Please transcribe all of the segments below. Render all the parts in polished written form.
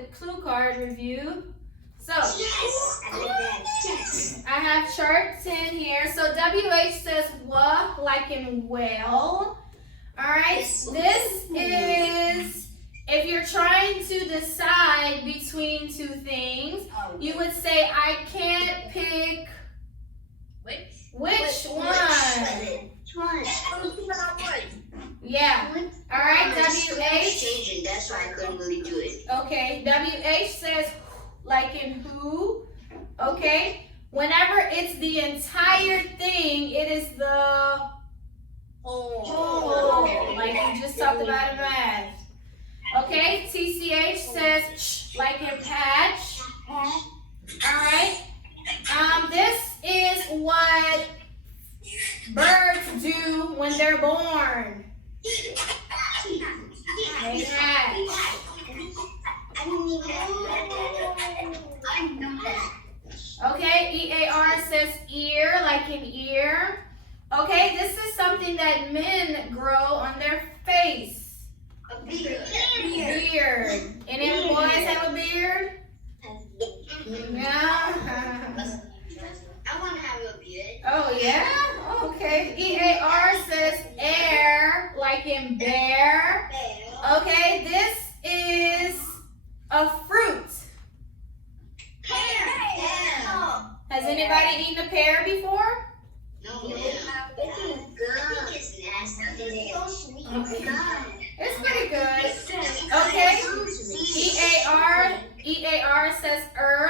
the clue card review. So, Yes, I like that. Yes. I have chart 10 here. So, WH says wa, like in well. Alright, this is, if you're trying to decide between two things, you would say, I can't pick which one? Which one? Yeah. Alright, WH. Changing, that's why I couldn't really do it. Okay, WH says like in who. Okay, whenever it's the entire thing, it is the whole, like we just talked about in math. Okay, TCH says like in patch. Alright, this is what birds do when they're born. They hatch. Okay, EAR says ear, like an ear. Okay, this is something that men grow on their face. A beard. Beard. Any boys have a beard? Yeah. I want to have a beard. Oh, yeah? Okay. EAR says air, like in bear. Okay, this is a fruit. Has anybody eaten a pear before? No, ma'am. It's nasty. It's so sweet. It's pretty good. Okay. EAR says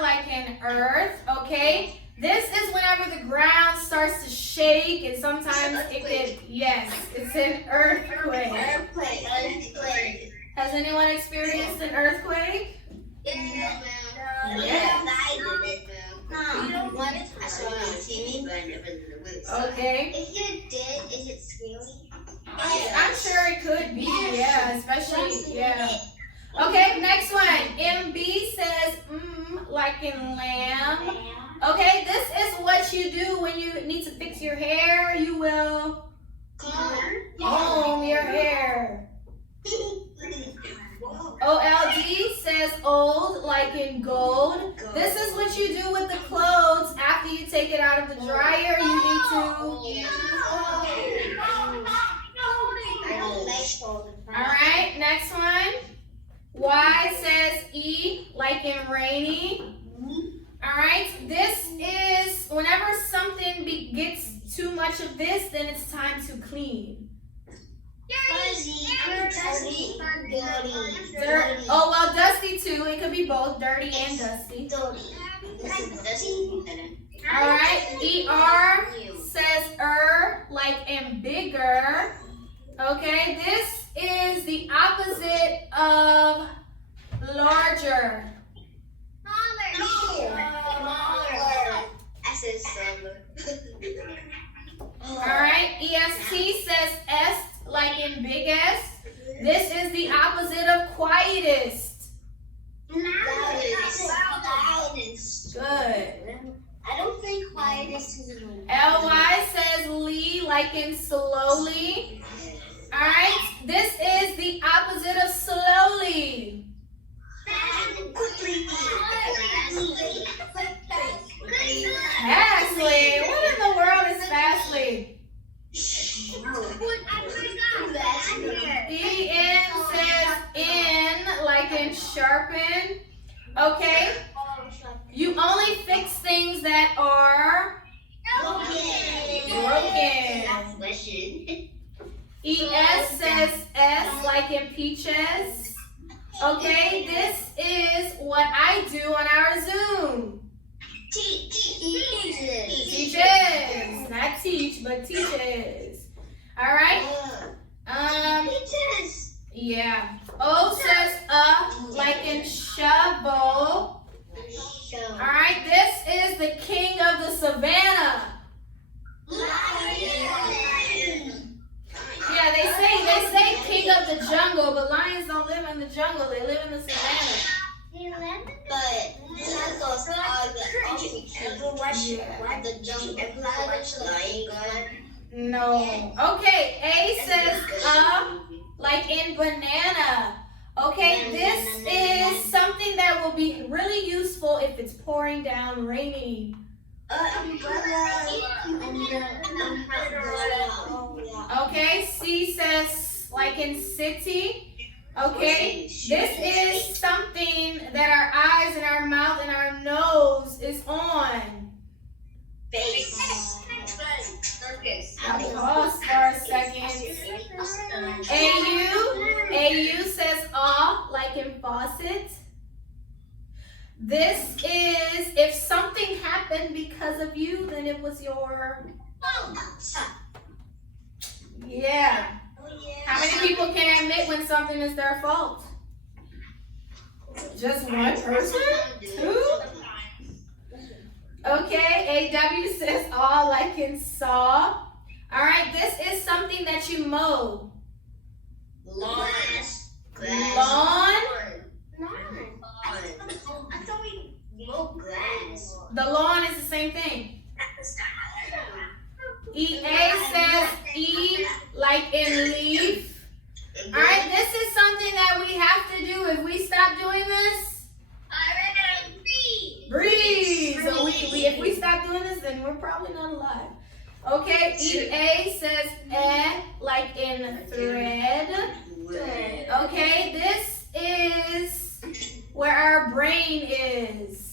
like in earth. Okay. This is whenever the ground starts to shake, and sometimes it could, yes, it's an earthquake. Has anyone experienced an earthquake? Yeah. Yeah. I saw it on TV, but I never really saw it. Okay. If you did, is it scary? I'm sure it could be, yeah, especially, yeah. Okay, next one. MB says like in lamb. Okay, this is what you do when you need to fix your hair. You will comb your hair. OLD says old, like in gold. This is what you do with the clothes after you take it out of the dryer. You need to. Alright, next one. Y says E, like in rainy. Alright, this is whenever something gets too much of this, then it's time to clean. Oh, well, dusty too. It could be both dirty and dusty. Alright, ER says like in bigger. Okay, this is the opposite of larger. Alright, EST says est, like in biggest. This is the opposite of quietest. Good. I don't think quietest is LY says lee, like in slowly. Alright, this is the opposite of slowly. Fastly. What in the world is fastly? EN says in, like in sharpen. Okay. You only fix things that are broken. ES says S, like in peaches. Okay, this is what I do on our Zoom. Teaches. Not teach, but teaches. Alright? Yeah. O says like in shovel. Alright, this is the king of the savannah. Yeah, they say king of the jungle, but lions don't live in the jungle, they live in the savannah. But that's also the jungle. No. Okay, A says like in banana. Okay, this is something will be really useful if it's pouring down raining? Okay, C says like in city. Okay, this is something that our eyes and our mouth and our nose is on. Face. Pause for a second. AU says ah, like in faucet. This is if something happened because of you, then it was your. Yeah. How many people can admit when something is their fault? Just one person? Two? Okay, AW says all like in saw. All right, this is something that you mow. Lawn. Lawn? I thought we mow grass. The lawn is the same thing. EA says E like in leaf. All right, this is something that we have to do. If we stop doing this, breathe. So if we stop doing this, then we're probably not alive. Okay, EA says like in thread. Okay, this is where our brain is.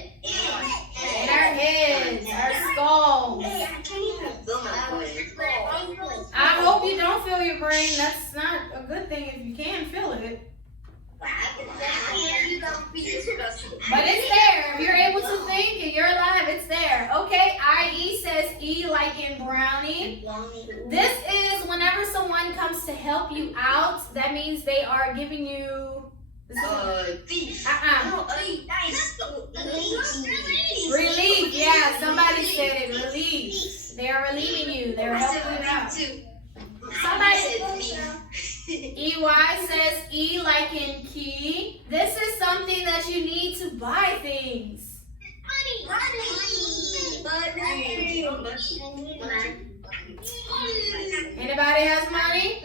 In our heads, our skulls. I hope you don't feel your brain. That's not a good thing if you can feel it. But it's there. If you're able to think and you're alive, it's there. Okay, IE says E like in brownie. This is whenever someone comes to help you out, that means they are giving you relief. Yeah, somebody said it. Relief. They are relieving you. They're helping you out. Somebody. EY says E like in key. This is something that you need to buy things. Anybody has money?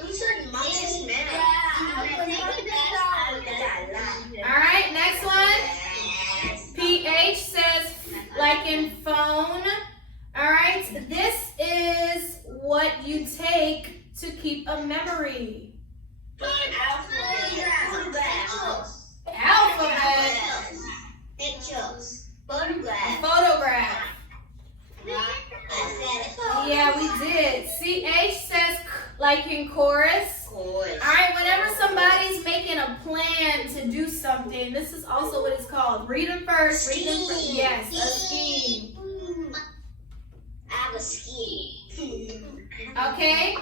All right, next one. PH says like in phone. All right, this is what you take to keep a memory. Alphabet. Pictures. Photograph. Yeah, we did. CH says like in chorus. Alright, whenever somebody's making a plan to do something, this is also what it's called. Read them first. Read them first. Yes, a scheme. I have a scheme. Okay.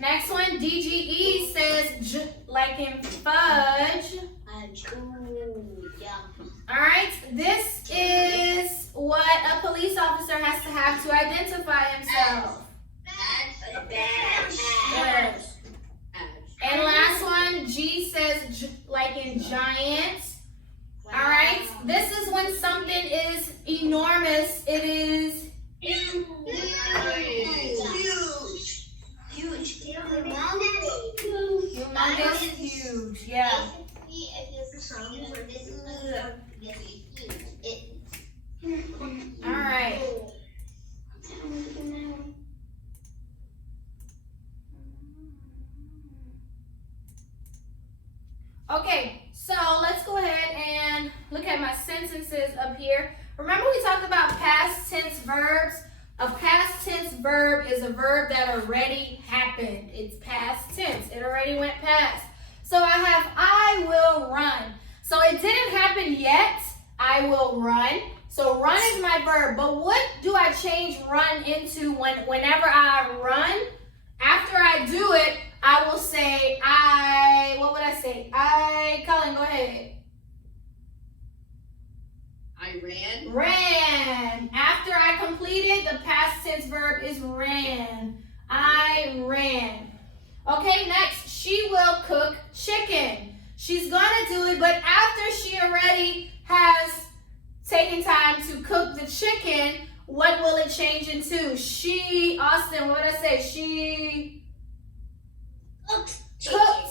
Next one, DGE says like in fudge. Alright, this is what a police officer has to have to identify himself. Badge. And last one, G says like in giant. Alright, this is when something is enormous. It is Huge. humongous, huge. Yeah. Alright. Okay, so let's go ahead and look at my sentences up here. Remember we talked about past tense verbs? A past tense verb is a verb that already happened. It's past tense. It already went past. So I have I will run. So it didn't happen yet. I will run. So run is my verb. But what do I change run into whenever I run? After I do it, I will say what would I say? Colin, go ahead. I ran. Ran. After I completed, the past tense verb is ran. I ran. Okay, next, she will cook chicken. She's gonna do it, but after she already has taken time to cook the chicken, what will it change into? Austin, what would I say? She cooked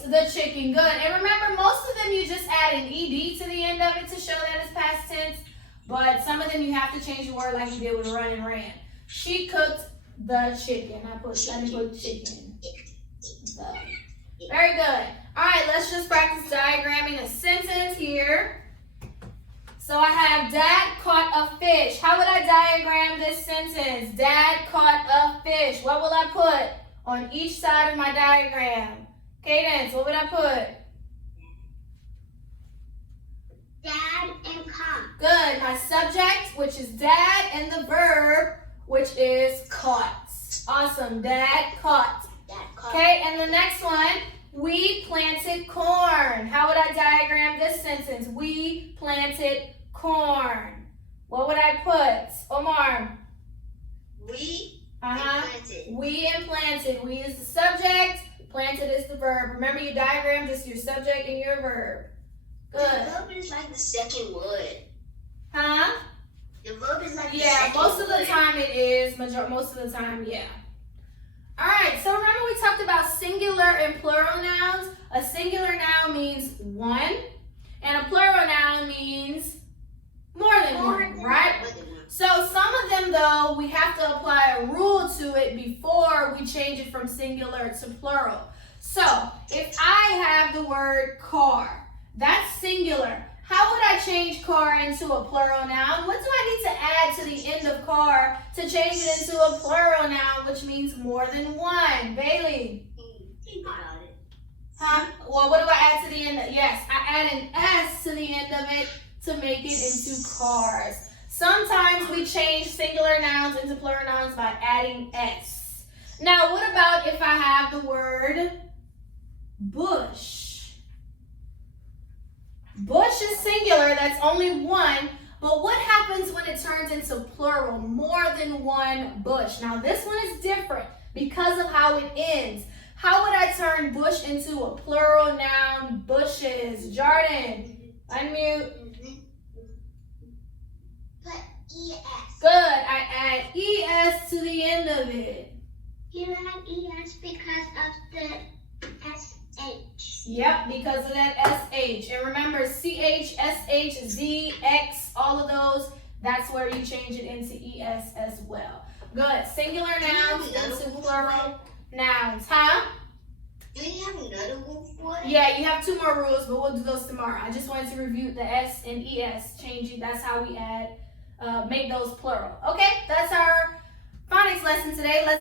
the chicken. Good. And remember, most of them you just add an ED to the end end of it to show that it's past tense. But some of them you have to change the word like you did with run and ran. She cooked the chicken. Let me put chicken. So, very good. All right, let's just practice diagramming a sentence here. So I have Dad caught a fish. How would I diagram this sentence? Dad caught a fish. What will I put on each side of my diagram? Cadence, what would I put? Dad and caught. Good. My subject, which is dad, and the verb, which is caught. Awesome. Dad caught. Dad caught. Okay, and the next one, we planted corn. How would I diagram this sentence? We planted corn. What would I put? Omar. We implanted. We implanted. We is the subject. Planted is the verb. Remember, your diagram just your subject and your verb. Good. The verb is like the second word. Huh? The verb is like the yeah, second most of the word. time it is. Most of the time, yeah. All right, so remember we talked about singular and plural nouns. A singular noun means one, and a plural noun means more than one, right? So some of them, though, we have to apply a rule to it before we change it from singular to plural. So if I have the word car, that's singular. How would I change car into a plural noun? What do I need to add to the end of car to change it into a plural noun, which means more than one? Bailey? Think about it. Huh? Well, what do I add to the end? Yes, I add an S to the end of it to make it into cars. Sometimes we change singular nouns into plural nouns by adding S. Now, what about if I have the word bush? Bush is singular, that's only one, but what happens when it turns into plural, more than one bush? Now this one is different because of how it ends. How would I turn bush into a plural noun, bushes? Jordan, unmute. Put ES. Good, I add ES to the end of it. You add ES because of the SH. Yep, because of that SH. And remember, CH, SH, Z, X, all of those, that's where you change it into ES as well. Good. Singular nouns into plural nouns. Huh? Do you have another rule for it? Yeah, you have two more rules, but we'll do those tomorrow. I just wanted to review the S and ES changing. That's how we add, make those plural. Okay, that's our phonics lesson today. Let's